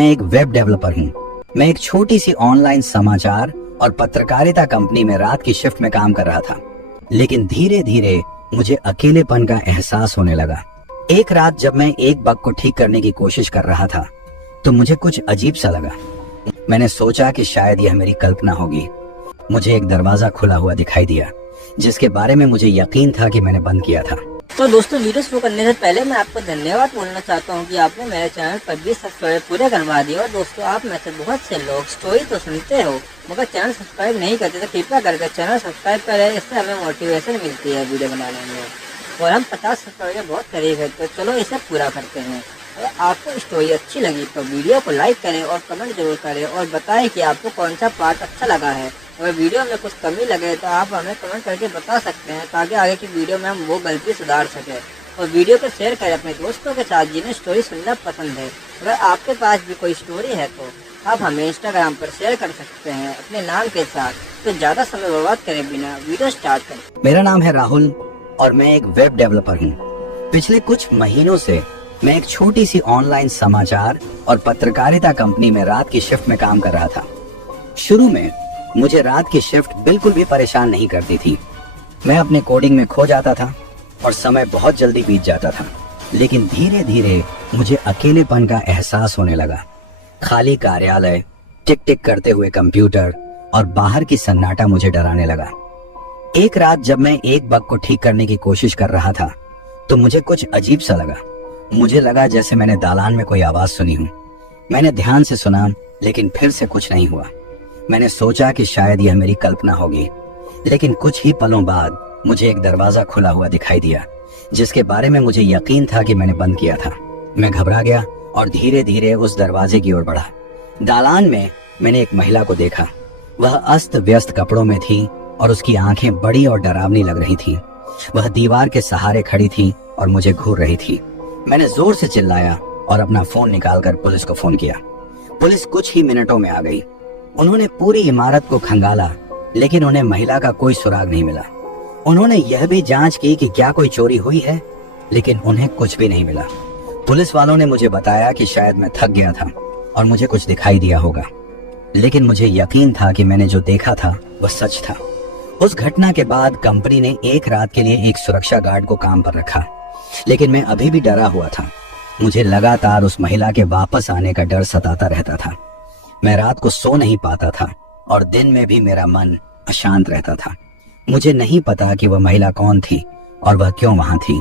मैं एक web developer हूँ। मैं एक छोटी सी ऑनलाइन समाचार और पत्रकारिता कंपनी में रात की शिफ्ट में काम कर रहा था, लेकिन धीरे धीरे मुझे अकेलेपन का एहसास होने लगा। एक रात जब मैं एक बग को ठीक करने की कोशिश कर रहा था तो मुझे कुछ अजीब सा लगा। मैंने सोचा कि शायद यह मेरी कल्पना होगी। मुझे एक दरवाजा खुला हुआ दिखाई दिया जिसके बारे में मुझे यकीन था कि मैंने बंद किया था। तो दोस्तों, वीडियो शुरू करने से पहले मैं आपको धन्यवाद बोलना चाहता हूं कि आपने मेरे चैनल पर 20 सब्सक्राइब पूरे करवा दिए। और दोस्तों, आप में से बहुत से लोग स्टोरी तो सुनते हो मगर चैनल सब्सक्राइब नहीं करते, तो कृपया करके चैनल सब्सक्राइब करें। इससे हमें मोटिवेशन मिलती है वीडियो बनाने में, और हम 50 सब्सक्राइब के बहुत करीब है। तो चलो इसे पूरा करते हैं। अगर आपको स्टोरी अच्छी लगी तो वीडियो को लाइक करें और कमेंट जरूर करें और बताएं कि आपको कौन सा पार्ट अच्छा लगा है। अगर वीडियो में कुछ कमी लगे तो आप हमें कमेंट करके बता सकते हैं, ताकि आगे की वीडियो में हम वो गलती सुधार सकें। और वीडियो को शेयर करें अपने दोस्तों के साथ जिन्हें स्टोरी सुनना पसंद है। अगर आपके पास भी कोई स्टोरी है तो आप हमें इंस्टाग्राम पर शेयर कर सकते हैं अपने नाम के साथ। तो ज़्यादा समय बर्बाद करे बिना वीडियो स्टार्ट करें। मेरा नाम है राहुल और मैं एक वेब डेवलपर हूँ। पिछले कुछ महीनों से मैं एक छोटी सी ऑनलाइन समाचार और पत्रकारिता कंपनी में रात की शिफ्ट में काम कर रहा था। शुरू में मुझे रात की शिफ्ट बिल्कुल भी परेशान नहीं करती थी। मैं अपने कोडिंग में खो जाता था और समय बहुत जल्दी बीत जाता था, लेकिन धीरे धीरे मुझे अकेलेपन का एहसास होने लगा। खाली कार्यालय, टिक टिक करते हुए कंप्यूटर और बाहर की सन्नाटा मुझे डराने लगा। एक रात जब मैं एक बग को ठीक करने की कोशिश कर रहा था तो मुझे कुछ अजीब सा लगा। मुझे लगा जैसे मैंने दालान में कोई आवाज सुनी हो। मैंने ध्यान से सुना, लेकिन फिर से कुछ नहीं हुआ। मैंने सोचा कि शायद यह मेरी कल्पना होगी, लेकिन कुछ ही पलों बाद मुझे एक दरवाजा खुला हुआ दिखाई दिया जिसके बारे में मुझे यकीन था कि मैंने बंद किया था। मैं घबरा गया और धीरे धीरे उस दरवाजे की ओर बढ़ा। दालान में मैंने एक महिला को देखा। वह अस्त व्यस्त कपड़ों में थी और उसकी आंखें बड़ी और डरावनी लग रही थी। वह दीवार के सहारे खड़ी थी और मुझे घूर रही थी। मैंने जोर से चिल्लाया और अपना फोन निकालकर पुलिस को फोन किया। पुलिस कुछ ही मिनटों में आ गई। उन्होंने पूरी इमारत को खंगाला, लेकिन उन्हें महिला का कोई सुराग नहीं मिला। उन्होंने यह भी जांच की कि क्या कोई चोरी हुई है, लेकिन उन्हें कुछ भी नहीं मिला। पुलिस वालों ने मुझे बताया कि शायद मैं थक गया था और मुझे कुछ दिखाई दिया होगा, लेकिन मुझे यकीन था कि मैंने जो देखा था वह सच था। उस घटना के बाद कंपनी ने एक रात के लिए एक सुरक्षा गार्ड को काम पर रखा, लेकिन मैं अभी भी डरा हुआ था। मुझे लगातार उस महिला के वापस आने का डर सताता रहता था। मैं रात को सो नहीं पाता था और दिन में भी मेरा मन अशांत रहता था। मुझे नहीं पता कि वह महिला कौन थी और वह क्यों वहां थी,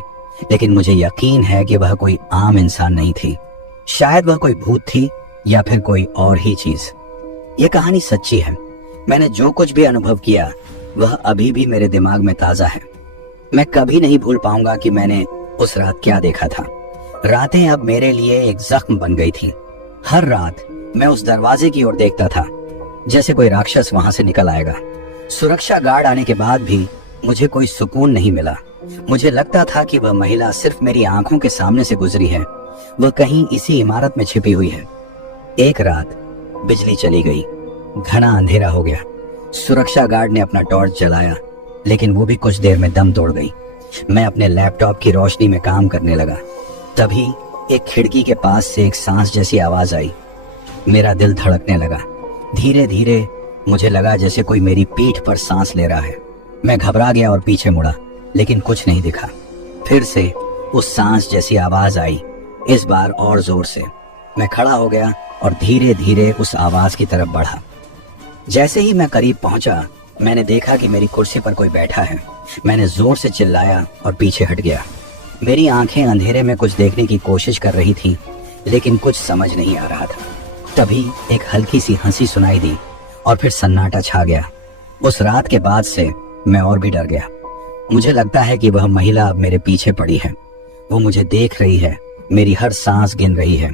लेकिन मुझे यकीन है कि वह कोई आम इंसान नहीं थी। शायद वह कोई भूत थी या फिर कोई और ही चीज। यह कहानी सच्ची है। मैंने जो कुछ भी अनुभव किया वह अभी भी मेरे दिमाग में ताजा है। मैं कभी नहीं भूल पाऊंगा कि मैंने उस रात क्या देखा था। रातें अब मेरे लिए एक जख्म बन गई थी। हर रात मैं उस दरवाजे की ओर देखता था, जैसे कोई राक्षस वहां से निकल आएगा। सुरक्षा गार्ड आने के बाद भी मुझे कोई सुकून नहीं मिला। मुझे लगता था कि वह महिला सिर्फ मेरी आंखों के सामने से गुजरी है। वह कहीं इसी इमारत में छिपी हुई है। एक रात बिजली चली गई, घना अंधेरा हो गया। सुरक्षा गार्ड ने अपना टॉर्च जलाया, लेकिन वो भी कुछ देर में दम तोड़ गई। मैं अपने लैपटॉप की रोशनी में काम करने लगा। तभी एक खिड़की के पास से एक सांस जैसी आवाज आई। मेरा दिल धड़कने लगा। धीरे धीरे मुझे लगा जैसे कोई मेरी पीठ पर सांस ले रहा है। मैं घबरा गया और पीछे मुड़ा, लेकिन कुछ नहीं दिखा। फिर से उस सांस जैसी आवाज आई, इस बार और जोर से। मैं खड़ा हो गया और धीरे धीरे उस आवाज की तरफ बढ़ा। जैसे ही मैं करीब पहुंचा, मैंने देखा कि मेरी कुर्सी पर कोई बैठा है। मैंने जोर से चिल्लाया और पीछे हट गया। मेरी आंखें अंधेरे में कुछ देखने की कोशिश कर रही थी, लेकिन कुछ समझ नहीं आ रहा था। तभी एक हल्की सी हंसी सुनाई दी और फिर सन्नाटा छा गया। उस रात के बाद से मैं और भी डर गया। मुझे लगता है कि वह महिला अब मेरे पीछे पड़ी है। वो मुझे देख रही है, मेरी हर सांस गिन रही है।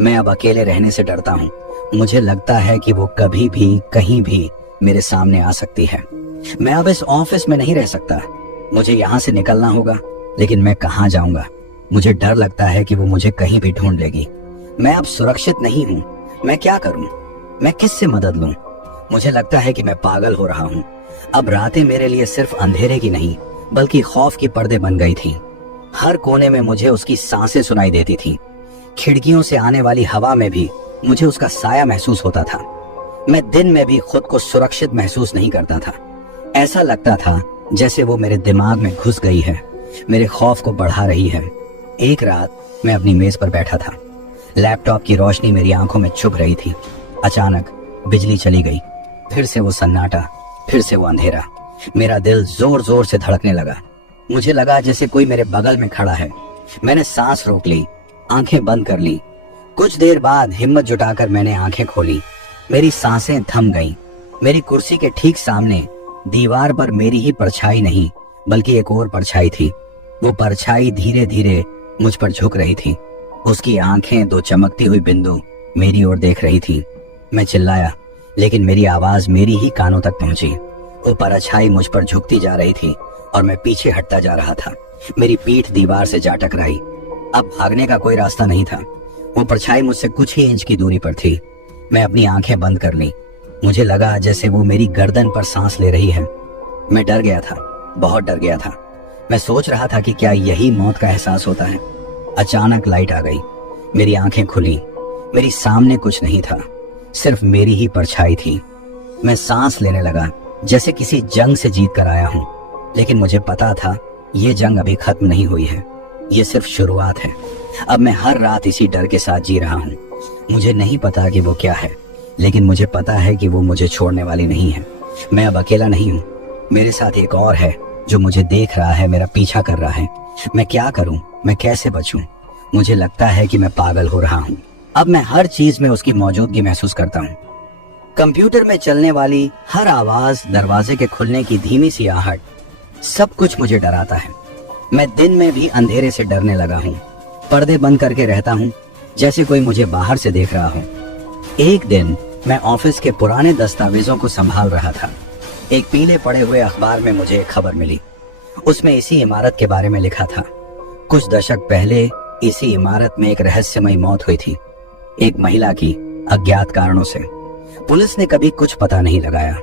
मैं अब अकेले रहने से डरता हूँ। मुझे लगता है कि वो कभी भी कहीं भी मेरे सामने आ सकती है। मैं अब इस ऑफिस में नहीं रह सकता। मुझे यहाँ से निकलना होगा, लेकिन मैं कहाँ जाऊंगा? मुझे डर लगता है कि वो मुझे कहीं भी ढूंढ लेगी। मैं अब सुरक्षित नहीं हूँ। मैं क्या करूँ? मैं किससे मदद लूँ? मुझे लगता है कि मैं पागल हो रहा हूँ। अब रातें मेरे लिए सिर्फ अंधेरे की नहीं, बल्कि खौफ की पर्दे बन गई थी। हर कोने में मुझे उसकी सांसें सुनाई देती थी। खिड़कियों से आने वाली हवा में भी मुझे उसका साया महसूस होता था। मैं दिन में भी खुद को सुरक्षित महसूस नहीं करता था। ऐसा लगता था जैसे वो मेरे दिमाग में घुस गई है, मेरे खौफ को बढ़ा रही है। एक रात मैं अपनी मेज पर बैठा था। लैपटॉप की रोशनी मेरी आंखों में चुभ रही थी। अचानक बिजली चली गई। फिर से वो सन्नाटा, फिर से वो अंधेरा। मेरा दिल जोर जोर से धड़कने लगा। मुझे लगा जैसे कोई मेरे बगल में खड़ा है। मैंने सांस रोक ली, आंखें बंद कर ली। कुछ देर बाद हिम्मत जुटाकर मैंने आंखें खोली। मेरी सांसें थम गईं। मेरी कुर्सी के ठीक सामने दीवार पर मेरी ही परछाई नहीं बल्कि एक और परछाई थी। वो परछाई धीरे धीरे मुझ पर झुक रही थी। उसकी आंखें दो चमकती हुई बिंदु मेरी ओर देख रही थी। मैं चिल्लाया, लेकिन मेरी आवाज मेरी ही कानों तक पहुंची। वो परछाई मुझ पर झुकती जा रही थी और मैं पीछे हटता जा रहा था। मेरी पीठ दीवार से जा टकराई। अब भागने का कोई रास्ता नहीं था। वो परछाई मुझसे कुछ ही इंच की दूरी पर थी। मैं अपनी आंखें बंद कर ली। मुझे लगा जैसे वो मेरी गर्दन पर सांस ले रही है। मैं डर गया था, बहुत डर गया था। मैं सोच रहा था कि क्या यही मौत का एहसास होता है। अचानक लाइट आ गई। मेरी आंखें खुली। मेरी सामने कुछ नहीं था, सिर्फ मेरी ही परछाई थी। मैं सांस लेने लगा जैसे किसी जंग से जीत कर आया हूं। लेकिन मुझे पता था ये जंग अभी खत्म नहीं हुई है, ये सिर्फ शुरुआत है। अब मैं हर रात इसी डर के साथ जी रहा हूं। मुझे नहीं पता कि वो क्या है, लेकिन मुझे पता है कि वो मुझे छोड़ने वाली नहीं है। मैं अब अकेला नहीं हूं। मेरे साथ एक और है जो मुझे देख रहा है, मेरा पीछा कर रहा है। मैं क्या करूं? मैं कैसे बचूं? मुझे लगता है कि मैं पागल हो रहा हूं। अब मैं हर चीज में उसकी मौजूदगी महसूस करता हूं। कंप्यूटर में चलने वाली हर आवाज, दरवाजे के खुलने की धीमी सी आहट, सब कुछ मुझे डराता है। मैं दिन में भी अंधेरे से डरने लगा हूँ। पर्दे बंद करके रहता हूँ जैसे कोई मुझे बाहर से देख रहा हो। एक दिन मैं ऑफिस के पुराने दस्तावेजों को संभाल रहा था। एक पीले पड़े हुए अखबार में मुझे एक खबर मिली। उसमें इसी इमारत के बारे में लिखा था। कुछ दशक पहले इसी इमारत में एक रहस्यमयी मौत हुई थी, एक महिला की, अज्ञात कारणों से। पुलिस ने कभी कुछ पता नहीं लगाया।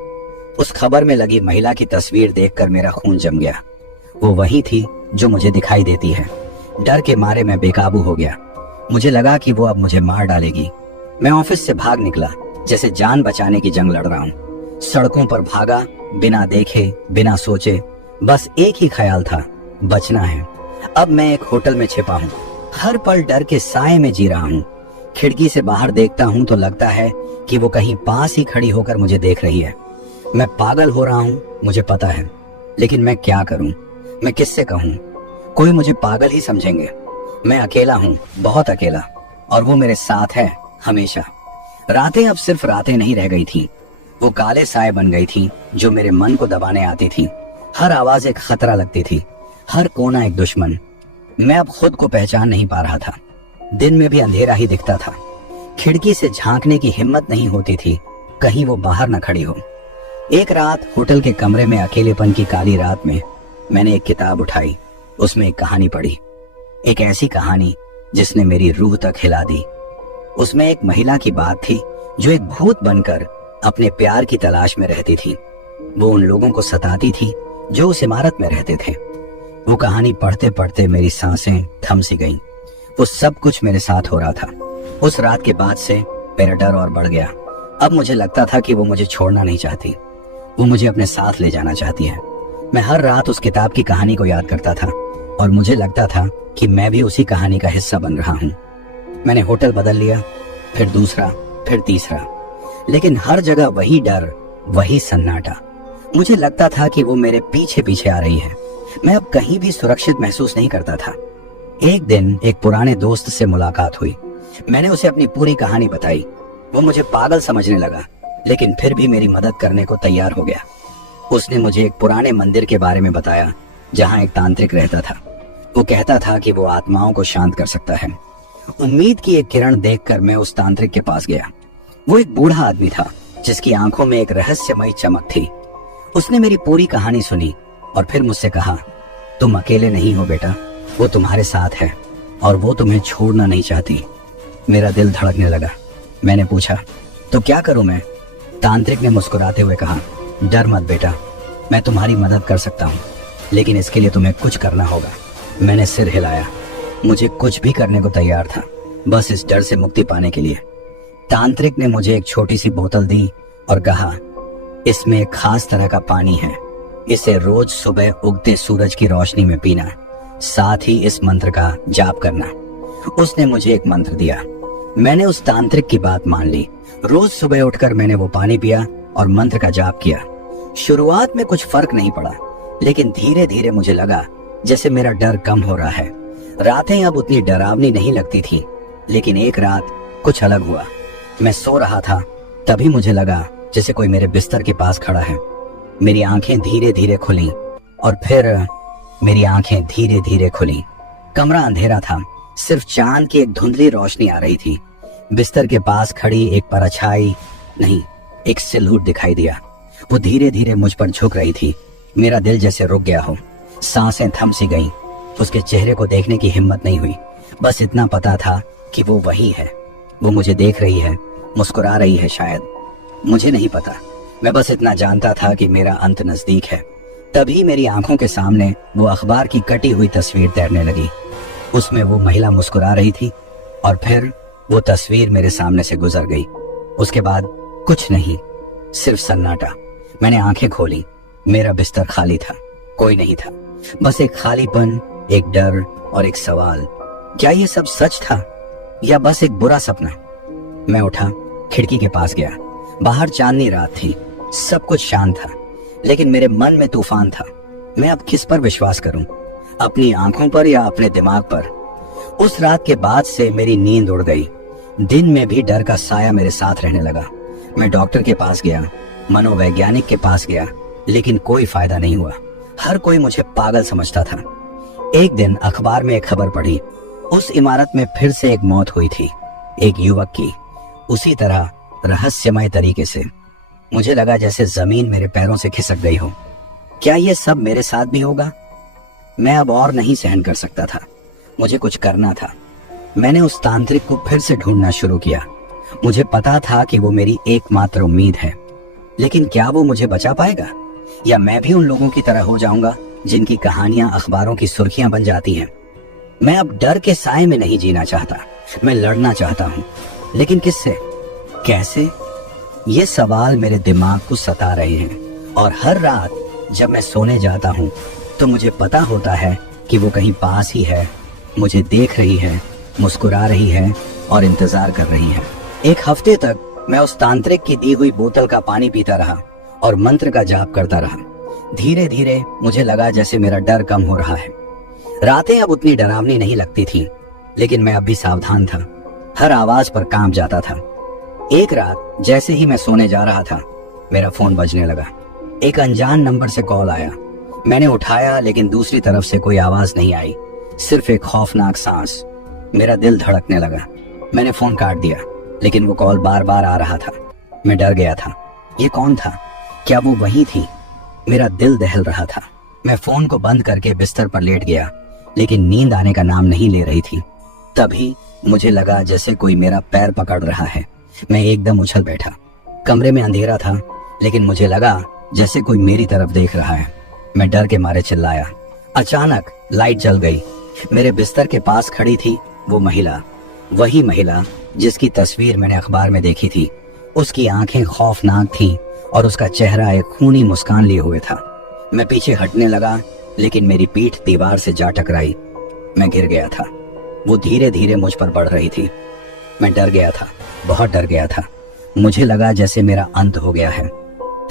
उस खबर में लगी महिला की तस्वीर देखकर मेरा खून जम गया। वो वही थी जो मुझे दिखाई देती है। डर के मारे मैं बेकाबू हो गया। मुझे लगा कि वो अब मुझे मार डालेगी। मैं ऑफिस से भाग निकला जैसे जान बचाने की जंग लड़ रहा हूँ। सड़कों पर भागा, बिना देखे, बिना सोचे। बस एक ही ख्याल था, बचना है। अब मैं एक होटल में छिपा हूँ। हर पल डर के साए में जी रहा हूँ। खिड़की से बाहर देखता हूँ तो लगता है कि वो कहीं पास ही खड़ी होकर मुझे देख रही है। मैं पागल हो रहा हूँ, मुझे पता है, लेकिन मैं क्या करूँ? मैं किससे कहूँ? कोई मुझे पागल ही समझेंगे। मैं अकेला हूँ, बहुत अकेला, और वो मेरे साथ है हमेशा। रातें अब सिर्फ रातें नहीं रह गई थी, वो काले साए बन गई थी जो मेरे मन को दबाने आती थी। हर आवाज एक खतरा लगती थी, हर कोना एक दुश्मन। मैं अब खुद को पहचान नहीं पा रहा था। दिन में भी अंधेरा ही दिखता था। खिड़की से झांकने की हिम्मत नहीं होती थी, कहीं वो बाहर न खड़ी हो। एक रात होटल के कमरे में अकेलेपन की काली रात में मैंने एक किताब उठाई। उसमें एक कहानी पढ़ी, एक ऐसी कहानी जिसने मेरी रूह तक हिला दी। उसमें एक महिला की बात थी जो एक भूत बनकर अपने प्यार की तलाश में रहती थी। वो उन लोगों को सताती थी जो उस इमारत में रहते थे। वो कहानी पढ़ते पढ़ते मेरी सांसें थम सी गईं। वो सब कुछ मेरे साथ हो रहा था। उस रात के बाद से मेरा डर और बढ़ गया। अब मुझे लगता था कि वो मुझे छोड़ना नहीं चाहती, वो मुझे अपने साथ ले जाना चाहती है। मैं हर रात उस किताब की कहानी को याद करता था और मुझे लगता था कि मैं भी उसी कहानी का हिस्सा बन रहा हूँ। मैंने होटल बदल लिया, फिर दूसरा, फिर तीसरा, लेकिन हर जगह वही डर, वही सन्नाटा। मुझे लगता था कि वो मेरे पीछे पीछे आ रही है। मैं अब कहीं भी सुरक्षित महसूस नहीं करता था। एक दिन एक पुराने दोस्त से मुलाकात हुई। मैंने उसे अपनी पूरी कहानी बताई। वो मुझे पागल समझने लगा, लेकिन फिर भी मेरी मदद करने को तैयार हो गया। उसने मुझे एक पुराने मंदिर के बारे में बताया जहां एक तांत्रिक रहता था। वो कहता था कि वो आत्माओं को शांत कर सकता है। उम्मीद की एक किरण देखकर मैं उस तांत्रिक के पास गया। वो एक बूढ़ा आदमी था जिसकी आंखों में एक रहस्यमयी चमक थी। उसने मेरी पूरी कहानी सुनी और फिर मुझसे कहा, तुम अकेले नहीं हो बेटा, वो तुम्हारे साथ है और वो तुम्हें छोड़ना नहीं चाहती। मेरा दिल धड़कने लगा। मैंने पूछा, तो क्या करूं मैं? तांत्रिक ने मुस्कुराते हुए कहा, डर मत बेटा, मैं तुम्हारी मदद कर सकता हूँ, लेकिन इसके लिए तुम्हें कुछ करना होगा। मैंने सिर हिलाया। मुझे कुछ भी करने को तैयार था, बस इस डर से मुक्ति पाने के लिए। तांत्रिक ने मुझे एक छोटी सी बोतल दी और कहा, इसमें एक खास तरह का पानी है, इसे रोज सुबह उगते सूरज की रोशनी में पीना, साथ ही इस मंत्र का जाप करना। उसने मुझे एक मंत्र दिया। मैंने उस तांत्रिक की बात मान ली। रोज सुबह उठकर मैंने वो पानी पिया और मंत्र का जाप किया। शुरुआत में कुछ फर्क नहीं पड़ा, लेकिन धीरे धीरे मुझे लगा जैसे मेरा डर कम हो रहा है। रातें अब उतनी डरावनी नहीं लगती थी, लेकिन एक रात कुछ अलग हुआ। मैं सो रहा था, तभी मुझे लगा जैसे कोई मेरे बिस्तर के पास खड़ा है। मेरी आंखें धीरे धीरे खुली और फिर मेरी आंखें धीरे धीरे खुली। कमरा अंधेरा था, सिर्फ चांद की एक धुंधली रोशनी आ रही थी। बिस्तर के पास खड़ी एक परछाई नहीं, एक सिलहूट दिखाई दिया। वो धीरे धीरे मुझ पर झुक रही थी। मेरा दिल जैसे रुक गया हो, सांसें थम सी गईं। उसके चेहरे को देखने की हिम्मत नहीं हुई। बस इतना पता था कि वो वही है। वो मुझे देख रही है, मुस्कुरा रही है शायद, मुझे नहीं पता। मैं बस इतना जानता था कि मेरा अंत नजदीक है। तभी मेरी आंखों के सामने वो अखबार की कटी हुई तस्वीर तैरने लगी। उसमें वो महिला मुस्कुरा रही थी और फिर वो तस्वीर मेरे सामने से गुजर गई। उसके बाद कुछ नहीं, सिर्फ सन्नाटा। मैंने आंखें खोली, मेरा बिस्तर खाली था, कोई नहीं था। बस एक खालीपन, एक डर और एक सवाल, क्या ये सब सच था या बस एक बुरा सपना? मैं उठा, खिड़की के पास गया। बाहर चांदनी रात थी, सब कुछ शांत था, लेकिन मेरे मन में तूफान था। मैं अब किस पर विश्वास करूं, अपनी आंखों पर या अपने दिमाग पर? उस रात के बाद से मेरी नींद उड़ गई। दिन में भी डर का साया मेरे साथ रहने लगा। मैं डॉक्टर के पास गया, मनोवैज्ञानिक के पास गया, लेकिन कोई फायदा नहीं हुआ। हर कोई मुझे पागल समझता था। एक दिन अखबार में एक खबर पढ़ी, उस इमारत में फिर से एक मौत हुई थी, एक युवक की, उसी तरह रहस्यमय तरीके से। मुझे लगा जैसे जमीन मेरे पैरों से खिसक गई हो। क्या ये सब मेरे साथ भी होगा? मैं अब और नहीं सहन कर सकता था, मुझे कुछ करना था। मैंने उस तांत्रिक को फिर से ढूंढना शुरू किया। मुझे पता था कि वो मेरी एकमात्र उम्मीद है, लेकिन क्या वो मुझे बचा पाएगा, या मैं भी उन लोगों की तरह हो जाऊंगा जिनकी कहानियां अखबारों की सुर्खियां बन जाती हैं? मैं अब डर के साए में नहीं जीना चाहता, मैं लड़ना चाहता हूं, लेकिन किससे, कैसे? ये सवाल मेरे दिमाग को सता रहे हैं। और हर रात जब मैं सोने जाता हूं तो मुझे पता होता है कि वो कहीं पास ही है, मुझे देख रही है, मुस्कुरा रही है और इंतजार कर रही है। एक हफ्ते तक मैं उस तांत्रिक की दी हुई बोतल का पानी पीता रहा और मंत्र का जाप करता रहा। धीरे धीरे मुझे लगा जैसे मेरा डर कम हो रहा है। रातें अब उतनी डरावनी नहीं लगती थी, लेकिन मैं अब भी सावधान था, हर आवाज पर कांप जाता था। एक रात जैसे ही मैं सोने जा रहा था, मेरा फोन बजने लगा। एक अनजान नंबर से कॉल आया। मैंने उठाया, लेकिन दूसरी तरफ से कोई आवाज नहीं आई, सिर्फ एक खौफनाक सांस। मेरा दिल धड़कने लगा। मैंने फोन काट दिया, लेकिन वो कॉल बार बार आ रहा था। मैं डर गया था। ये कौन था? क्या वो वही थी? मेरा दिल दहल रहा था। मैं फोन को बंद करके बिस्तर पर लेट गया, लेकिन नींद आने का नाम नहीं ले रही थी। तभी मुझे लगा जैसे कोई मेरा पैर पकड़ रहा है। मैं एकदम उछल बैठा। कमरे में अंधेरा था, लेकिन मुझे लगा जैसे कोई मेरी तरफ देख रहा है। मैं डर के मारे चिल्लाया। अचानक लाइट जल गई। मेरे बिस्तर के पास खड़ी थी वो महिला, वही महिला जिसकी तस्वीर मैंने अखबार में देखी थी। उसकी आंखें खौफनाक थीं और उसका चेहरा एक खूनी मुस्कान लिए हुए था। मैं पीछे हटने लगा, लेकिन मेरी पीठ दीवार से जा टकराई। मैं गिर गया था। वो धीरे धीरे मुझ पर बढ़ रही थी। मैं डर गया था, बहुत डर गया था। मुझे लगा जैसे मेरा अंत हो गया है।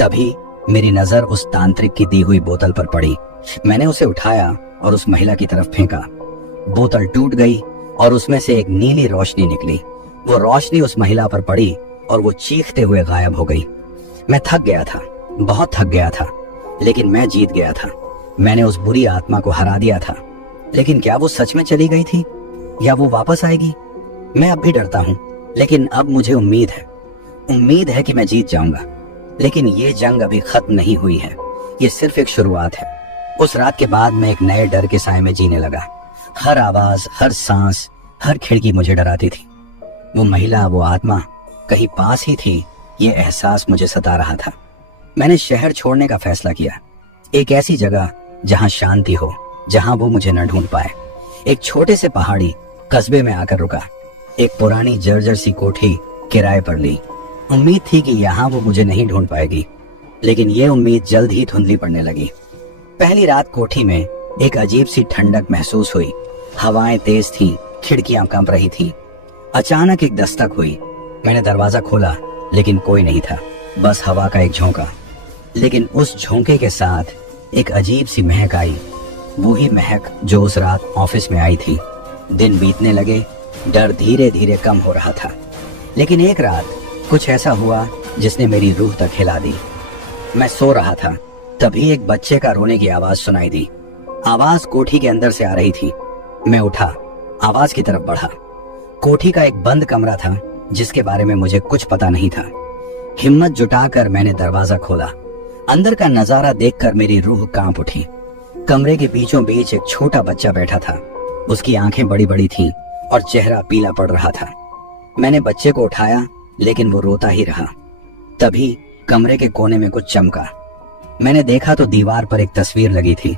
तभी मेरी नजर उस तांत्रिक की दी हुई बोतल पर पड़ी। मैंने उसे उठाया और उस महिला की तरफ फेंका। बोतल टूट गई और उसमें से एक नीली रोशनी निकली। वो रोशनी उस महिला पर पड़ी और वो चीखते हुए गायब हो गई। मैं थक गया था, बहुत थक गया था, लेकिन मैं जीत गया था। मैंने उस बुरी आत्मा को हरा दिया था। लेकिन क्या वो सच में चली गई थी या वो वापस आएगी? मैं अब भी डरता हूँ, लेकिन अब मुझे उम्मीद है। उम्मीद है कि मैं जीत जाऊंगा। लेकिन ये जंग अभी खत्म नहीं हुई है, ये सिर्फ एक शुरुआत है। उस रात के बाद मैं एक नए डर के साए में जीने लगा। हर आवाज, हर सांस, हर खिड़की मुझे डराती थी। वो महिला, वो आत्मा कहीं पास ही थी, ये एहसास मुझे सता रहा था। मैंने शहर छोड़ने का फैसला किया, एक ऐसी जगह जहां शांति हो, जहां वो मुझे न ढूंढ पाए। एक छोटे से पहाड़ी कस्बे में आकर रुका। एक पुरानी जर्जर सी कोठी किराए पर ली। उम्मीद थी कि यहाँ वो मुझे नहीं ढूंढ पाएगी, लेकिन ये उम्मीद जल्द ही धुंधली पड़ने लगी। पहली रात कोठी में एक अजीब सी ठंडक महसूस हुई। हवाएं तेज थीं, खिड़कियां कंप रही थीं। अचानक एक दस्तक हुई। मैंने दरवाजा खोला, लेकिन कोई नहीं था, बस हवा का एक झोंका। लेकिन उस झोंके के साथ एक अजीब सी महक आई, वही महक जो उस रात ऑफिस में आई थी। दिन बीतने लगे, डर धीरे धीरे कम हो रहा था। लेकिन एक रात कुछ ऐसा हुआ जिसने मेरी रूह तक हिला दी। मैं सो रहा था, तभी एक बच्चे का रोने की आवाज सुनाई दी। आवाज कोठी के अंदर से आ रही थी। मैं उठा, आवाज की तरफ बढ़ा। कोठी का एक बंद कमरा था जिसके बारे में मुझे कुछ पता नहीं था। हिम्मत जुटाकर मैंने दरवाजा खोला। अंदर का नजारा देखकर मेरी रूह कांप उठी। कमरे के बीचों बीच एक छोटा बच्चा बैठा था। उसकी आंखें बड़ी बड़ी थीं और चेहरा पीला पड़ रहा था। मैंने बच्चे को उठाया, लेकिन वो रोता ही रहा। तभी कमरे के कोने में कुछ चमका। मैंने देखा तो दीवार पर एक तस्वीर लगी थी।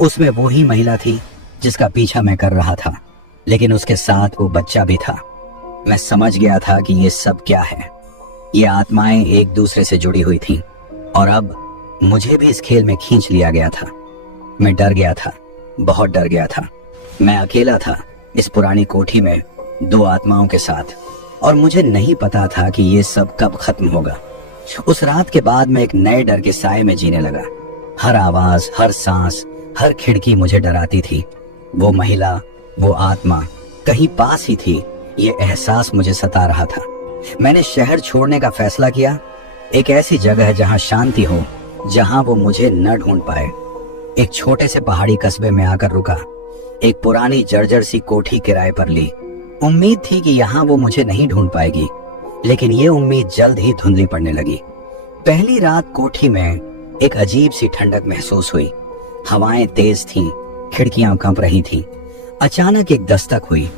उसमें वो ही महिला थी जिसका पीछा मैं कर रहा था, लेकिन उसके साथ वो बच्चा भी था। मैं समझ गया था कि ये सब क्या है। ये आत्माएं एक दूसरे से जुड़ी हुई थीं और अब मुझे भी इस खेल में खींच लिया गया था। मैं डर गया था, बहुत डर गया था। मैं अकेला था इस पुरानी कोठी में, दो आत्माओं के साथ, और मुझे नहीं पता था कि ये सब कब खत्म होगा। उस रात के बाद मैं एक नए डर के साए में जीने लगा। हर आवाज, हर सांस, हर खिड़की मुझे डराती थी। वो महिला, वो आत्मा कहीं पास ही थी, ये एहसास मुझे सता रहा था। मैंने शहर छोड़ने का फैसला किया, एक ऐसी जगह जहां शांति हो, जहां वो मुझे न ढूंढ पाए। एक छोटे से पहाड़ी कस्बे में आकर रुका। एक पुरानी जर्जर सी कोठी किराए पर ली। उम्मीद थी कि यहाँ वो मुझे नहीं ढूंढ पाएगी, लेकिन ये उम्मीद जल्द ही धुंधली पड़ने लगी। पहली रात कोठी में एक अजीब सी ठंडक महसूस हुई। हवाएं तेज थीं, खिड़कियां कंप रही थीं। अचानक एक दस्तक हुई।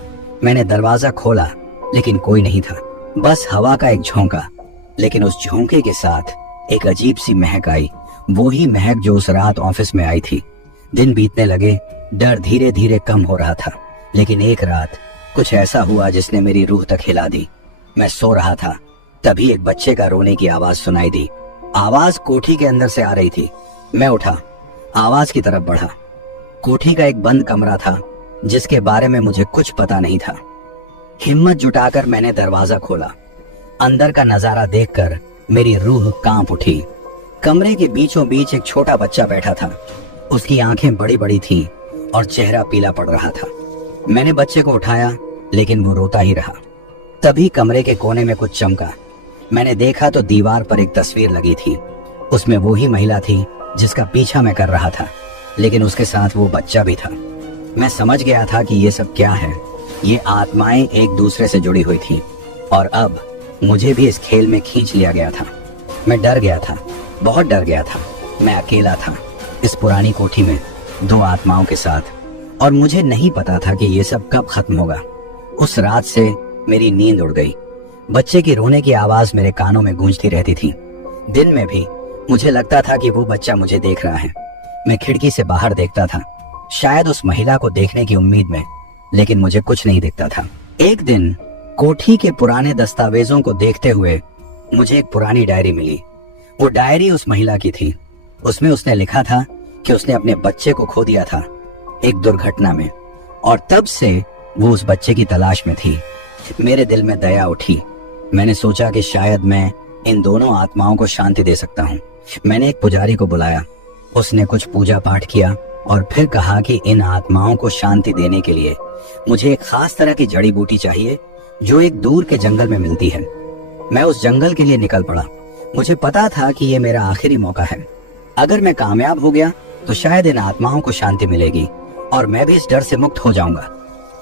मैंने दरवाजा खोला, लेकिन कोई नहीं था, बस हवा का एक झोंका। लेकिन उस झोंके के साथ एक अजीब सी महक आई, वो ही महक जो उस रात ऑफिस में आई थी। दिन बीतने लगे, डर धीरे धीरे कम हो रहा था। लेकिन एक रात कुछ ऐसा हुआ जिसने मेरी रूह तक हिला दी। मैं सो रहा था, तभी एक बच्चे का रोने की आवाज सुनाई दी। आवाज कोठी के अंदर से आ रही थी। मैं उठा, आवाज की तरफ बढ़ा। कोठी का एक बंद कमरा था जिसके बारे में मुझे कुछ पता नहीं था। हिम्मत जुटाकर मैंने दरवाजा खोला। अंदर का नजारा देखकर मेरी रूह कांप उठी। कमरे के बीचों बीच एक छोटा बच्चा बैठा था। उसकी आंखें बड़ी बड़ी थीं और चेहरा पीला पड़ रहा था। मैंने बच्चे को उठाया, लेकिन वो रोता ही रहा। तभी कमरे के कोने में कुछ चमका। मैंने देखा तो दीवार पर एक तस्वीर लगी थी। उसमें वो ही महिला थी जिसका पीछा मैं कर रहा था, लेकिन उसके साथ वो बच्चा भी था। मैं समझ गया था कि ये सब क्या है। ये आत्माएं एक दूसरे से जुड़ी हुई थी और अब मुझे भी इस खेल में खींच लिया गया था। मैं डर गया था, बहुत डर गया था। मैं अकेला था इस पुरानी कोठी में, दो आत्माओं के साथ, और मुझे नहीं पता था कि ये सब कब खत्म होगा। उस रात से मेरी नींद उड़ गई। बच्चे की रोने की आवाज मेरे कानों में गूंजती रहती थी। दिन में भी मुझे लगता था कि वो बच्चा मुझे देख रहा है। मैं खिड़की से बाहर देखता था, शायद उस महिला को देखने की उम्मीद में, लेकिन मुझे कुछ नहीं दिखता था। एक दिन कोठी के पुराने दस्तावेजों को देखते हुए मुझे एक पुरानी डायरी मिली। वो डायरी उस महिला की थी। उसमें उसने लिखा था कि उसने अपने बच्चे को खो दिया था एक दुर्घटना में, और तब से वो उस बच्चे की तलाश में थी। मेरे दिल में दया उठी। मैंने सोचा कि शायद मैं इन दोनों आत्माओं को शांति दे सकता हूँ। मैंने एक पुजारी को बुलाया। उसने कुछ पूजा पाठ किया और फिर कहा कि इन आत्माओं को शांति देने के लिए मुझे एक खास तरह की जड़ी बूटी चाहिए जो एक दूर के जंगल में मिलती है। मैं उस जंगल के लिए निकल पड़ा। मुझे पता था कि ये मेरा आखिरी मौका है। अगर मैं कामयाब हो गया तो शायद इन आत्माओं को शांति मिलेगी और मैं भी इस डर से मुक्त हो जाऊंगा।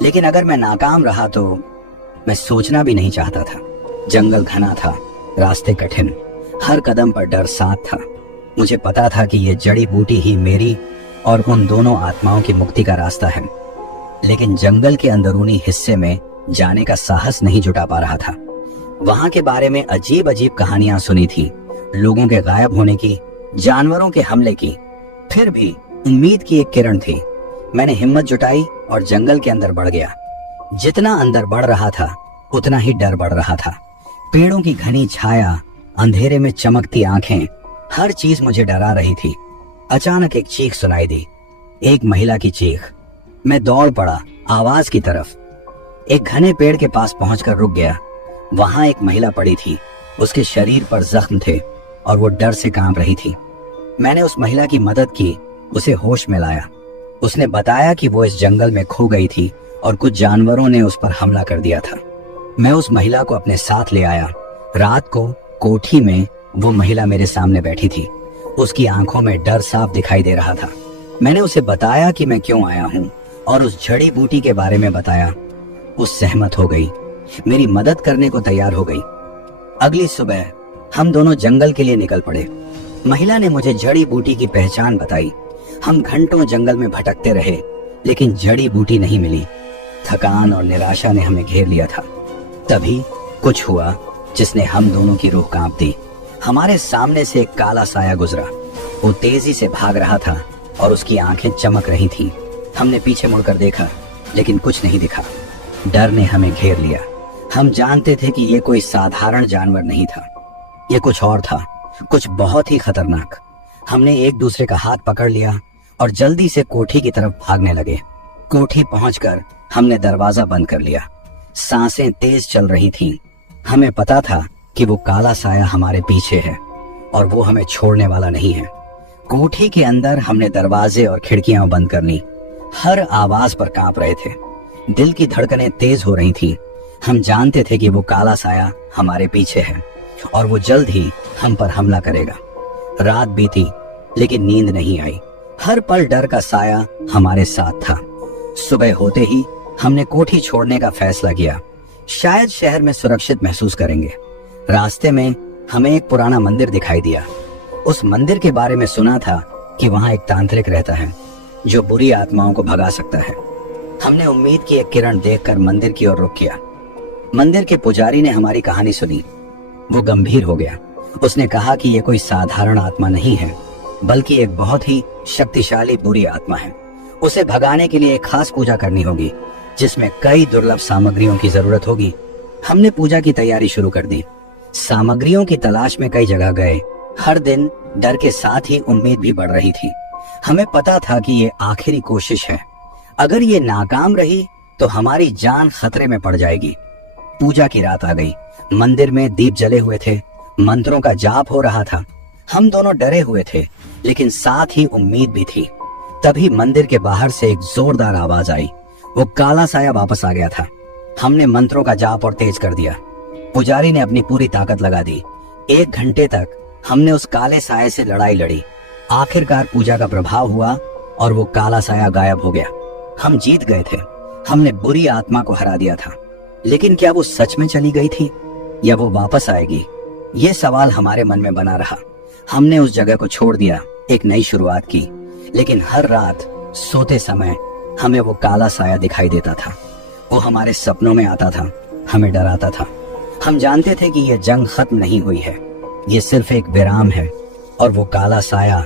लेकिन अगर मैं नाकाम रहा तो मैं सोचना भी नहीं चाहता था। जंगल घना था, रास्ते कठिन, हर कदम पर डर साथ था। मुझे पता था कि ये जड़ी बूटी ही मेरी और उन दोनों आत्माओं की मुक्ति का रास्ता है, लेकिन जंगल के अंदरूनी हिस्से में जाने का साहस नहीं जुटा पा रहा था। वहां के बारे में अजीब अजीब कहानियां सुनी थी, लोगों के गायब होने की, जानवरों के हमले की। फिर भी उम्मीद की एक किरण थी। मैंने हिम्मत जुटाई और जंगल के अंदर बढ़ गया। जितना अंदर बढ़ रहा था उतना ही डर बढ़ रहा था। पेड़ों की घनी छाया, अंधेरे में चमकती आंखें, हर चीज मुझे डरा रही थी। अचानक एक चीख सुनाई दी, एक महिला की चीख। मैं दौड़ पड़ा आवाज की तरफ। एक घने पेड़ के पास पहुंचकर रुक गया। वहां एक महिला पड़ी थी। उसके शरीर पर जख्म थे और वो डर से कांप रही थी। मैंने उस महिला की मदद की, उसे होश में लाया। उसने बताया कि वो इस जंगल में खो गई थी और कुछ जानवरों ने उस पर हमला कर दिया था। मैं उस महिला को अपने साथ ले आया। रात को कोठी में वो महिला मेरे सामने बैठी थी। उसकी आंखों में डर साफ दिखाई दे रहा था। मैंने उसे बताया कि मैं क्यों आया हूँ और उस जड़ी बूटी के बारे में बताया। वो सहमत हो गई, मेरी मदद करने को तैयार हो गई। अगली सुबह हम दोनों जंगल के लिए निकल पड़े। महिला ने मुझे जड़ी बूटी की पहचान बताई। हम घंटों जंगल में भटकते रहे, लेकिन जड़ी बूटी नहीं मिली। थकान और निराशा ने हमें घेर लिया था। तभी कुछ हुआ जिसने हम दोनों की रूह कांप दी। हमारे सामने से एक काला साया गुजरा। वो तेजी से भाग रहा था और उसकी आंखें चमक रही थीं। हमने पीछे मुड़कर देखा, लेकिन कुछ नहीं दिखा। डर ने हमें घेर लिया। हम जानते थे कि ये कोई साधारण जानवर नहीं था, ये कुछ और था, कुछ बहुत ही खतरनाक। हमने एक दूसरे का हाथ पकड़ लिया और जल्दी से कोठी की तरफ भागने लगे। कोठी पहुंचकर हमने दरवाजा बंद कर लिया। सांसें तेज चल रही थीं। हमें पता था कि वो काला साया हमारे पीछे है और वो हमें छोड़ने वाला नहीं है। कोठी के अंदर हमने दरवाजे और खिड़कियां बंद कर ली। हर आवाज पर कांप रहे थे। दिल की धड़कनें तेज हो रही थी। हम जानते थे कि वो काला साया हमारे पीछे है और वो जल्द ही हम पर हमला करेगा। रात बीती, लेकिन नींद नहीं आई। हर पल डर का साया हमारे साथ था। सुबह होते ही हमने कोठी छोड़ने का फैसला किया। शायद शहर में सुरक्षित महसूस करेंगे। रास्ते में हमें एक पुराना मंदिर दिखाई दिया। उस मंदिर के बारे में सुना था कि वहां एक तांत्रिक रहता है जो बुरी आत्माओं को भगा सकता है। हमने उम्मीद की एक किरण देखकर मंदिर की ओर रुख किया। मंदिर के पुजारी ने हमारी कहानी सुनी। वो गंभीर हो गया। उसने कहा कि यह कोई साधारण आत्मा नहीं है, बल्कि एक बहुत ही शक्तिशाली बुरी आत्मा है। उसे भगाने के लिए एक खास पूजा करनी होगी, जिसमें कई दुर्लभ सामग्रियों की जरूरत होगी। हमने पूजा की तैयारी शुरू कर दी। सामग्रियों की तलाश में कई जगह गए। हर दिन डर के साथ ही उम्मीद भी बढ़ रही थी। हमें पता था कि ये आखिरी कोशिश है। अगर ये नाकाम रही तो हमारी जान खतरे में पड़ जाएगी। पूजा की रात आ गई। मंदिर में दीप जले हुए थे। मंत्रों का जाप हो रहा था। हम दोनों डरे हुए थे, लेकिन साथ ही उम्मीद भी थी। तभी मंदिर के बाहर से एक जोरदार आवाज आई। वो काला साया वापस आ गया था। हमने मंत्रों का जाप और तेज कर दिया। पुजारी ने अपनी पूरी ताकत लगा दी। 1 घंटे तक हमने उस काले साये से लड़ाई लड़ी। आखिरकार पूजा का प्रभाव हुआ और वो काला साया गायब हो गया। हम जीत गए थे। हमने बुरी आत्मा को हरा दिया था। लेकिन क्या वो सच में चली गई थी या वो वापस आएगी? ये सवाल हमारे मन में बना रहा। हमने उस जगह को छोड़ दिया, एक नई शुरुआत की। लेकिन हर रात सोते समय हमें वो काला साया दिखाई देता था। वो हमारे सपनों में आता था, हमें डराता था। हम जानते थे कि यह जंग खत्म नहीं हुई है, ये सिर्फ एक विराम है और वो काला साया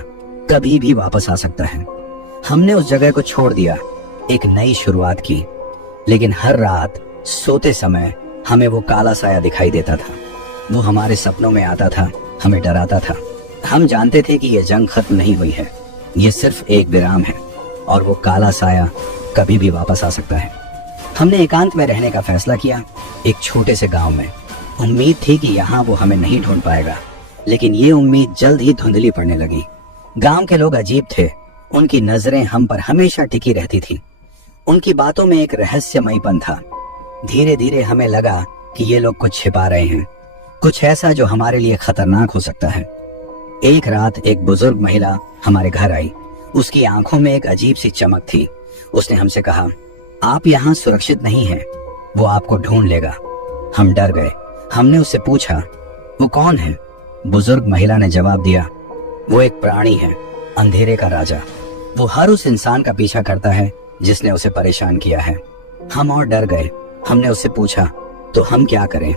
कभी भी वापस आ सकता है। हमने उस जगह को छोड़ दिया, एक नई शुरुआत की। लेकिन हर रात सोते समय हमें वो काला साया दिखाई देता था। वो हमारे सपनों में आता था, हमें डराता था। हम जानते थे कि यह जंग खत्म नहीं हुई है, ये सिर्फ एक विराम है और वो काला साया कभी भी वापस आ सकता है। हमने एकांत में रहने का फैसला किया, एक छोटे से गांव में। उम्मीद थी कि यहाँ वो हमें नहीं ढूंढ पाएगा, लेकिन ये उम्मीद जल्द ही धुंधली पड़ने लगी। गांव के लोग अजीब थे। उनकी नजरें हम पर हमेशा टिकी रहती थी। उनकी बातों में एक रहस्यमयीपन था। धीरे धीरे हमें लगा कि ये लोग कुछ छिपा रहे हैं, कुछ ऐसा जो हमारे लिए खतरनाक हो सकता है। एक रात एक बुजुर्ग महिला हमारे घर आई। उसकी आंखों में एक अजीब सी चमक थी। उसने हमसे कहा, आप यहाँ सुरक्षित नहीं हैं, वो आपको ढूंढ लेगा। हम डर गए। हमने उससे पूछा, वो कौन है? बुजुर्ग महिला ने जवाब दिया, वो एक प्राणी है, अंधेरे का राजा। वो हर उस इंसान का पीछा करता है जिसने उसे परेशान किया है। हम और डर गए। हमने उससे पूछा, तो हम क्या करें?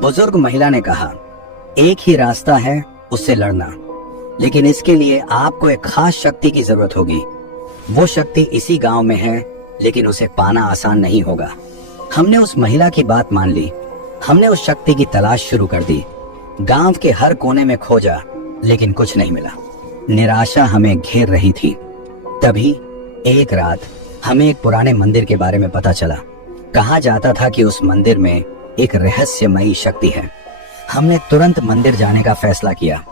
बुजुर्ग महिला ने कहा, एक ही रास्ता है, उससे लड़ना। लेकिन इसके लिए आपको एक खास शक्ति की जरूरत होगी। वो शक्ति इसी गांव में है, लेकिन उसे पाना आसान नहीं होगा। हमने उस महिला की बात मान ली। हमने उस शक्ति की तलाश शुरू कर दी। गांव के हर कोने में खोजा, लेकिन कुछ नहीं मिला। निराशा हमें घेर रही थी। तभी एक रात हमें एक पुराने मंदिर के बारे में पता चला। कहा जाता था कि उस मंदिर में एक रहस्यमयी शक्ति है। हमने तुरंत मंदिर जाने का फैसला किया।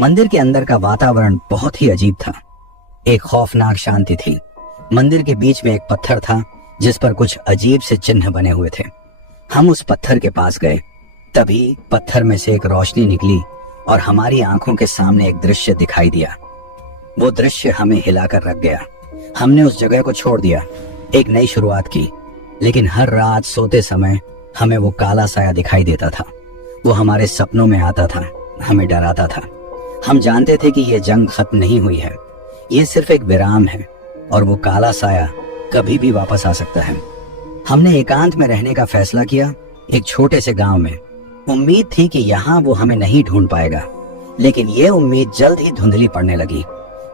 मंदिर के अंदर का वातावरण बहुत ही अजीब था। एक खौफनाक शांति थी। मंदिर के बीच में एक पत्थर था जिस पर कुछ अजीब से चिन्ह बने हुए थे। हम उस पत्थर के पास गए। तभी पत्थर में से एक रोशनी निकली और हमारी आंखों के सामने एक दृश्य दिखाई दिया। वो दृश्य हमें हिलाकर रख गया। हमने उस जगह को छोड़ दिया, एक नई शुरुआत की। लेकिन हर रात सोते समय हमें वो काला साया दिखाई देता था। वो हमारे सपनों में आता था, हमें डराता था। हम जानते थे कि ये जंग खत्म नहीं हुई है, ये सिर्फ एक विराम है और वो काला साया कभी भी वापस आ सकता है। हमने एकांत में रहने का फैसला किया, एक छोटे से गांव में। उम्मीद थी कि यहाँ वो हमें नहीं ढूंढ पाएगा, लेकिन ये उम्मीद जल्द ही धुंधली पड़ने लगी।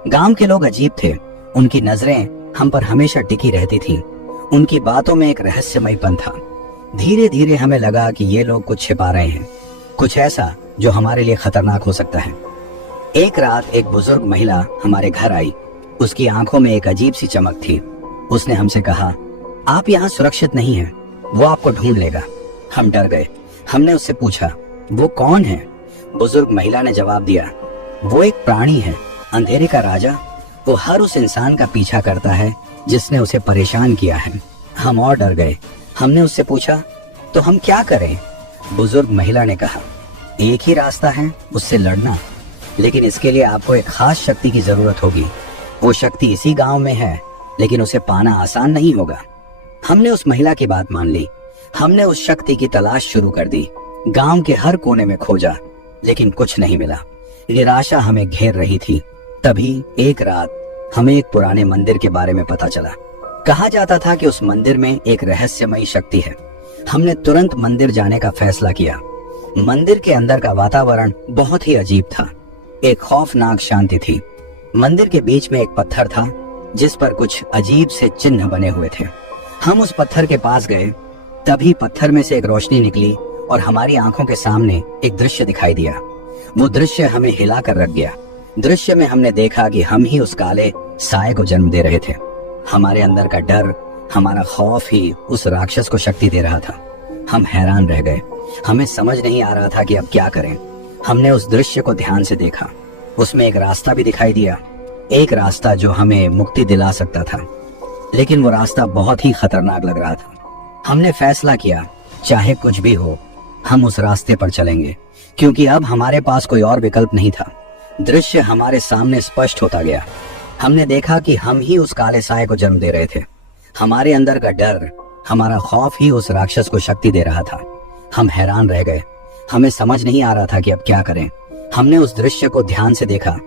गांव के लोग अजीब थे। उनकी नजरें हम पर हमेशा टिकी रहती थीं। उनकी बातों में एक रहस्यमयपन था। धीरे धीरे हमें लगा कि ये लोग कुछ छिपा रहे हैं, कुछ ऐसा जो हमारे लिए खतरनाक हो सकता है। एक रात एक बुजुर्ग महिला हमारे घर आई। उसकी आंखों में एक अजीब सी चमक थी। उसने हमसे कहा, आप यहाँ सुरक्षित नहीं हैं, वो आपको ढूंढ लेगा। हम डर गए। हमने उससे पूछा, वो कौन है? बुजुर्ग महिला ने जवाब दिया, वो एक प्राणी है, अंधेरे का राजा। वो हर उस इंसान का पीछा करता है जिसने उसे परेशान किया है। हम और डर गए। हमने उससे पूछा, तो हम क्या करें? बुजुर्ग महिला ने कहा, एक ही रास्ता है, उससे लड़ना। लेकिन इसके लिए आपको एक खास शक्ति की जरूरत होगी। वो शक्ति इसी गांव में है, लेकिन उसे पाना आसान नहीं होगा। हमने उस महिला की बात मान ली। हमने उस शक्ति की तलाश शुरू कर दी। गांव के हर कोने में खोजा, लेकिन कुछ नहीं मिला। निराशा हमें घेर रही थी। तभी एक रात हमें एक पुराने मंदिर के बारे में पता चला। कहा जाता था कि उस मंदिर में एक रहस्यमयी शक्ति है। हमने तुरंत मंदिर जाने का फैसला किया। मंदिर के अंदर का वातावरण बहुत ही अजीब था। एक खौफनाक शांति थी। मंदिर के बीच में एक पत्थर था जिस पर कुछ अजीब से चिन्ह बने हुए थे। हम उस पत्थर के पास गए। तभी पत्थर में से एक रोशनी निकली और हमारी आंखों के सामने एक दृश्य दिखाई दिया। वो दृश्य हमें हिला कर रख गया। दृश्य में हमने देखा कि हम ही उस काले साये को जन्म दे रहे थे। हमारे अंदर का डर, हमारा खौफ ही उस राक्षस को शक्ति दे रहा था। हम हैरान रह गए। हमें समझ नहीं आ रहा था कि अब क्या करें। हमने उस दृश्य को ध्यान से देखा। उसमें एक रास्ता भी दिखाई दिया, एक रास्ता जो हमें मुक्ति दिला सकता था। लेकिन वो रास्ता बहुत ही खतरनाक लग रहा था। हमने फैसला किया, चाहे कुछ भी हो, हम उस रास्ते पर चलेंगे, क्योंकि अब हमारे पास कोई और विकल्प नहीं था। दृश्य हमारे सामने स्पष्ट होता गया। हमने देखा कि हम ही उस काले साये को जन्म दे रहे थे। हमारे अंदर का डर, हमारा खौफ ही उस राक्षस को शक्ति दे रहा था। हम हैरान रह गए। हमें समझ नहीं आ रहा था कि अब क्या करें। हमने उस दृश्य को ध्यान से देखा।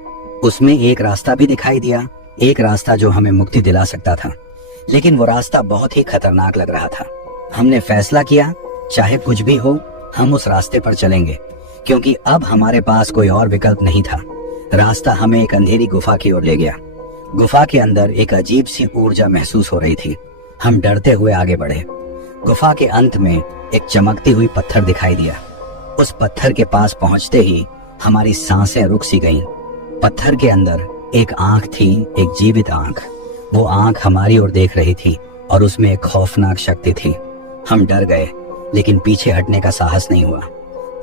उसमें एक रास्ता भी दिखाई दिया, एक रास्ता जो हमें मुक्ति दिला सकता था। लेकिन वो रास्ता बहुत ही खतरनाक लग रहा था। हमने फैसला किया, चाहे कुछ भी हो, हम उस रास्ते पर चलेंगे, क्योंकि अब हमारे पास कोई और विकल्प नहीं था। रास्ता हमें एक अंधेरी गुफा की ओर ले गया। गुफा के अंदर एक अजीब सी ऊर्जा महसूस हो रही थी। हम डरते हुए आगे बढ़े। गुफा के अंत में एक चमकती हुई पत्थर दिखाई दिया। उस पत्थर के पास पहुंचते ही हमारी सांसें रुक सी गईं। पत्थर के अंदर एक आंख थी, एक जीवित आंख। वो आंख हमारी ओर देख रही थी और उसमें एक खौफनाक शक्ति थी। हम डर गए, लेकिन पीछे हटने का साहस नहीं हुआ।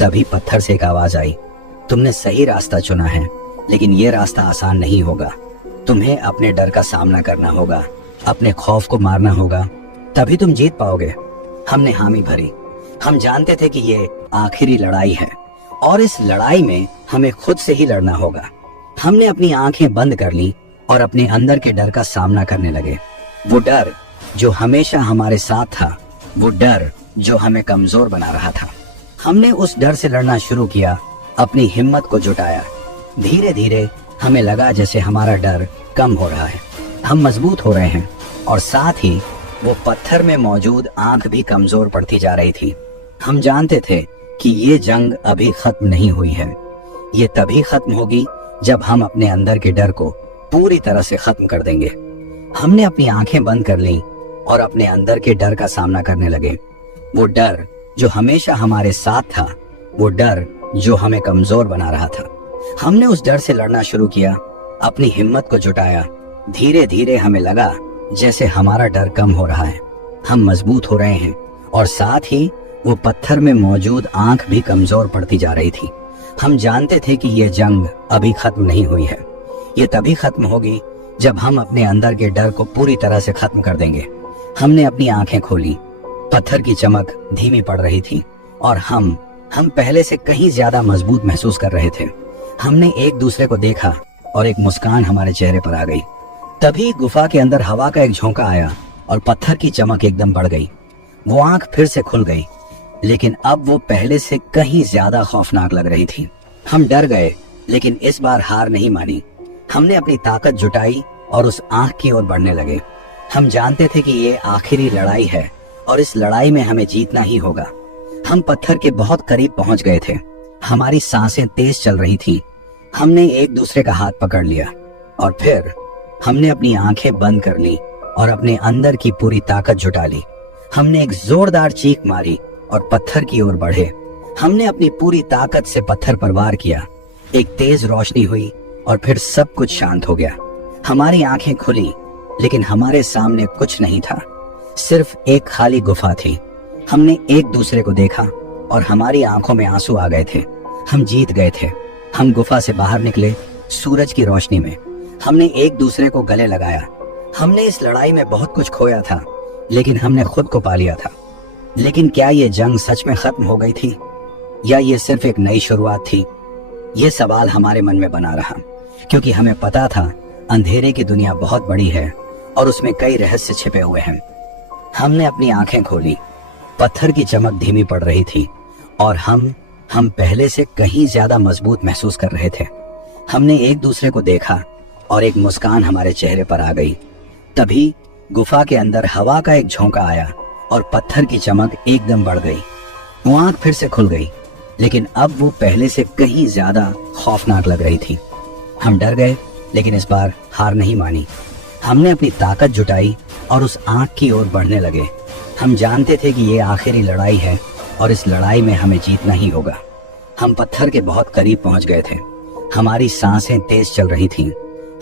तभी पत्थर से एक आवाज आई, तुमने सही रास्ता चुना है, लेकिन ये रास्ता आसान नहीं होगा। तुम्हें अपने डर का सामना करना होगा, अपने खौफ को मारना होगा, तभी तुम जीत पाओगे। हमने हामी भरी। हम जानते थे कि ये आखिरी लड़ाई है और इस लड़ाई में हमें खुद से ही लड़ना होगा। हमने अपनी आंखें बंद कर ली और अपने अंदर के डर का सामना करने लगे। वो डर जो हमेशा हमारे साथ था, वो डर जो हमें कमजोर बना रहा था। हमने उस डर से लड़ना शुरू किया, अपनी हिम्मत को जुटाया। धीरे धीरे हमें लगा जैसे हमारा डर कम हो रहा है, हम मजबूत हो रहे हैं और साथ ही वो पत्थर में मौजूद आंख भी कमजोर पड़ती जा रही थी। हम जानते थे कि ये जंग अभी खत्म नहीं हुई है। ये तभी खत्म होगी जब हम अपने अंदर के डर को पूरी तरह से खत्म कर देंगे। हमने अपनी आंखें बंद कर लीं और अपने अंदर के डर का सामना करने लगे। वो डर जो हमेशा हमारे साथ था, वो डर जो हमें कमजोर बना रहा था। हमने उस डर से लड़ना शुरू किया, अपनी हिम्मत को जुटाया। धीरे धीरे हमें लगा जैसे हमारा डर कम हो रहा है, हम मजबूत हो रहे हैं, और साथ ही वो पत्थर में मौजूद आंख भी कमजोर पड़ती जा रही थी। हम जानते थे कि ये जंग अभी खत्म नहीं हुई है। ये तभी खत्म होगी जब हम अपने अंदर के डर को पूरी तरह से खत्म कर देंगे। हमने अपनी आंखें खोली, पत्थर की चमक धीमी पड़ रही थी और हम पहले से कहीं ज्यादा मजबूत महसूस कर रहे थे। हमने एक दूसरे को देखा और एक मुस्कान हमारे चेहरे पर आ गई। तभी गुफा के अंदर हवा का एक झोंका आया और पत्थर की चमक एकदम बढ़ गई। वो आंख फिर से खुल गई, लेकिन अब वो पहले से कहीं ज्यादा खौफनाक लग रही थी। हम डर गए, लेकिन इस बार हार नहीं मानी। हमने अपनी ताकत जुटाई और उस आंख की ओर बढ़ने लगे। हम जानते थे कि ये आखिरी लड़ाई है और इस लड़ाई में हमें जीतना ही होगा। हम पत्थर के बहुत करीब पहुंच गए थे। हमारी सांसें तेज चल रही थी। हमने एक दूसरे का हाथ पकड़ लिया और फिर हमने अपनी आंखें बंद कर ली और अपने अंदर की पूरी ताकत जुटा ली। हमने एक जोरदार चीख मारी और पत्थर की ओर बढ़े। हमने अपनी पूरी ताकत से पत्थर पर वार किया। एक तेज रोशनी हुई और फिर सब कुछ शांत हो गया। हमारी आंखें खुली, लेकिन हमारे सामने कुछ नहीं था, सिर्फ एक खाली गुफा थी। हमने एक दूसरे को देखा और हमारी आंखों में आंसू आ गए थे। हम जीत गए थे। हम गुफा से बाहर निकले, सूरज की रोशनी में। हमने एक दूसरे को गले लगाया। हमने इस लड़ाई में बहुत कुछ खोया था, लेकिन हमने खुद को पा लिया था। लेकिन क्या ये जंग सच में खत्म हो गई थी, या ये सिर्फ एक नई शुरुआत थी? ये सवाल हमारे मन में बना रहा, क्योंकि हमें पता था अंधेरे की दुनिया बहुत बड़ी है और उसमें कई रहस्य छिपे हुए हैं। हमने अपनी आंखें खोली, पत्थर की चमक धीमी पड़ रही थी और हम पहले से कहीं ज्यादा मजबूत महसूस कर रहे थे। हमने एक दूसरे को देखा और एक मुस्कान हमारे चेहरे पर आ गई। तभी गुफा के अंदर हवा का एक झोंका आया और पत्थर की चमक एकदम बढ़ गई। वो आंख फिर से खुल गई, लेकिन अब वो पहले से कहीं ज्यादा खौफनाक लग रही थी। हम डर गए, लेकिन इस बार हार नहीं मानी। हमने अपनी ताकत जुटाई और उस आंख की ओर बढ़ने लगे। हम जानते थे कि ये आखिरी लड़ाई है और इस लड़ाई में हमें जीतना ही होगा। हम पत्थर के बहुत करीब पहुंच गए थे। हमारी सांसें तेज चल रही थीं।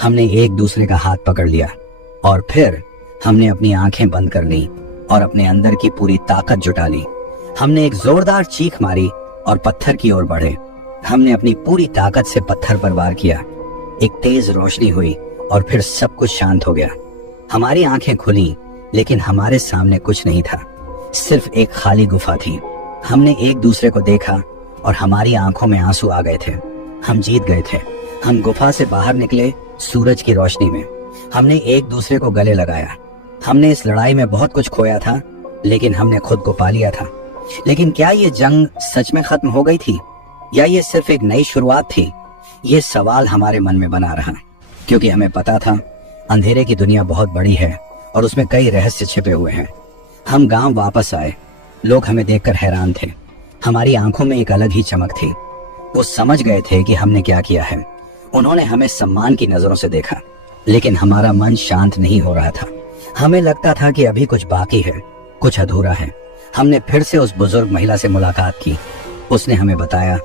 हमने एक दूसरे का हाथ पकड़ लिया और फिर हमने अपनी आंखें बंद कर ली और अपने अंदर की पूरी ताकत जुटा ली। हमने एक जोरदार चीख मारी और पत्थर की ओर बढ़े। हमने अपनी पूरी ताकत से पत्थर पर वार किया। एक तेज रोशनी हुई और फिर सब कुछ शांत हो गया। हमारी आंखें खुली, लेकिन हमारे सामने कुछ नहीं था, सिर्फ एक खाली गुफा थी। हमने एक दूसरे को देखा और हमारी आंखों में आंसू आ गए थे। हम जीत गए थे। हम गुफा से बाहर निकले, सूरज की रोशनी में। हमने एक दूसरे को गले लगाया। हमने इस लड़ाई में बहुत कुछ खोया था, लेकिन हमने खुद को पा लिया था। लेकिन क्या ये जंग सच में खत्म हो गई थी, या ये सिर्फ एक नई शुरुआत थी? ये सवाल हमारे मन में बना रहा, क्योंकि हमें पता था अंधेरे की दुनिया बहुत बड़ी है और उसमें कई रहस्य छिपे हुए हैं। हम गांव वापस आए। लोग हमें देखकर हैरान थे। हमारी आंखों में एक अलग ही चमक थी। वो समझ गए थे कि हमने क्या किया है। उन्होंने हमें सम्मान की नजरों से देखा, लेकिन हमारा मन शांत नहीं हो रहा था। हमें लगता था कि अभी कुछ बाकी है, कुछ अधूरा है। हमने फिर से उस बुजुर्ग महिला से मुलाकात की। उसने हमें बताया,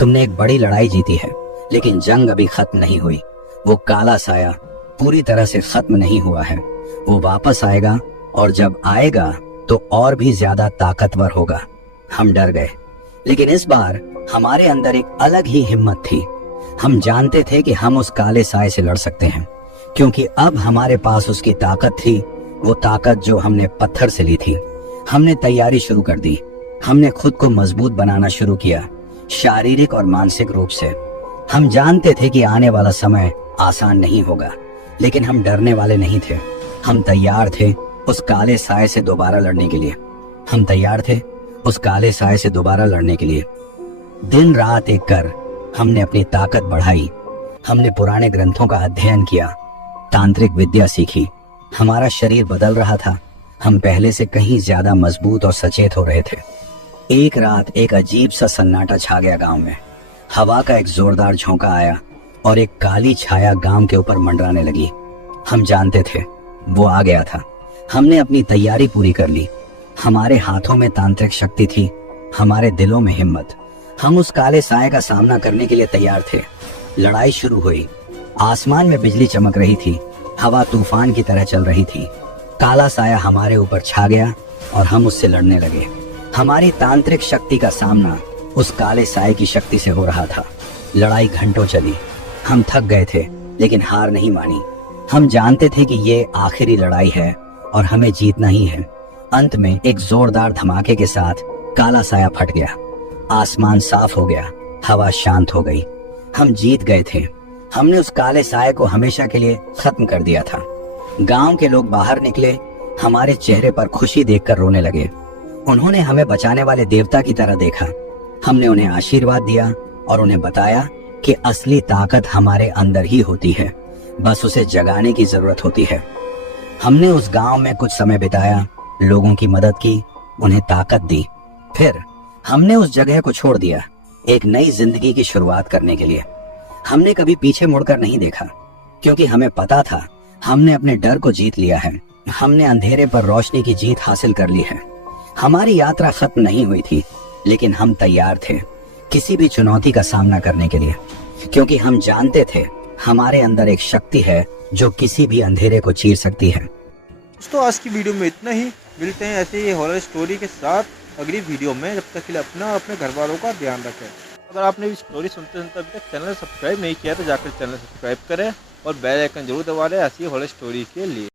तुमने एक बड़ी लड़ाई जीती है, लेकिन जंग अभी खत्म नहीं हुई। वो काला साया पूरी तरह से खत्म नहीं हुआ है। वो वापस आएगा, और जब आएगा तो और भी ज्यादा ताकतवर होगा। हम डर गए, लेकिन इस बार हमारे अंदर एक अलग ही हिम्मत थी। हम जानते थे कि हम उस काले साए से लड़ सकते हैं, क्योंकि अब हमारे पास उसकी ताकत थी, वो ताकत जो हमने पत्थर से ली थी। हमने तैयारी शुरू कर दी। हमने खुद को मजबूत बनाना शुरू किया, शारीरिक और मानसिक रूप से। हम जानते थे कि आने वाला समय आसान नहीं होगा, लेकिन हम डरने वाले नहीं थे। हम तैयार थे उस काले साए से दोबारा लड़ने के लिए। हम तैयार थे उस काले साए से दोबारा लड़ने के लिए। दिन रात एक कर हमने अपनी ताकत बढ़ाई। हमने पुराने ग्रंथों का अध्ययन किया, तांत्रिक विद्या सीखी। हमारा शरीर बदल रहा था। हम पहले से कहीं ज्यादा मजबूत और सचेत हो रहे थे। एक रात एक अजीब सा सन्नाटा छा गया गांव में। हवा का एक जोरदार झोंका आया और एक काली छाया गांव के ऊपर मंडराने लगी। हम जानते थे वो आ गया था। हमने अपनी तैयारी पूरी कर ली। हमारे हाथों में तांत्रिक शक्ति थी हमारे दिलों में हिम्मत। हम उस काले साए का सामना करने के लिए तैयार थे। लड़ाई शुरू हुई। आसमान में बिजली चमक रही थी, हवा तूफान की तरह चल रही थी। काला साया हमारे ऊपर छा गया और हम उससे लड़ने लगे। हमारी तांत्रिक शक्ति का सामना उस काले साए की शक्ति से हो रहा था। लड़ाई घंटों चली। हम थक गए थे लेकिन हार नहीं मानी। हम जानते थे कि ये आखिरी लड़ाई है और हमें जीतना ही है। अंत में एक जोरदार धमाके के साथ काला साया फट गया। आसमान साफ हो गया, हवा शांत हो गई। हम जीत गए थे। हमने उस काले साए को हमेशा के लिए खत्म कर दिया था। गांव के लोग बाहर निकले, हमारे चेहरे पर खुशी देखकर रोने लगे। उन्होंने हमें बचाने वाले देवता की तरह देखा। हमने उन्हें आशीर्वाद दिया और उन्हें बताया कि असली ताकत हमारे अंदर ही होती है, बस उसे जगाने की जरूरत होती है। हमने उस गांव में कुछ समय बिताया, लोगों की मदद की, उन्हें ताकत दी। फिर हमने उस जगह को छोड़ दिया, एक नई जिंदगी की शुरुआत करने के लिए। हमने कभी पीछे मुड़कर नहीं देखा, क्योंकि हमें पता था हमने अपने डर को जीत लिया है। हमने अंधेरे पर रोशनी की जीत हासिल कर ली है। हमारी यात्रा खत्म नहीं हुई थी, लेकिन हम तैयार थे किसी भी चुनौती का सामना करने के लिए, क्योंकि हम जानते थे हमारे अंदर एक शक्ति है जो किसी भी अंधेरे को चीर सकती है। दोस्तों आज की वीडियो में इतना ही। मिलते हैं ऐसे ही हॉरर स्टोरी के साथ अगली वीडियो में। जब तक के लिए अपना और अपने घर वालों का ध्यान रखें। अगर आपने भी स्टोरी सुनते सुनते अभी तक चैनल सब्सक्राइब नहीं किया तो जाकर चैनल सब्सक्राइब करें और बेल आइकन जरूर दबा लें ऐसी हॉरर स्टोरी के लिए।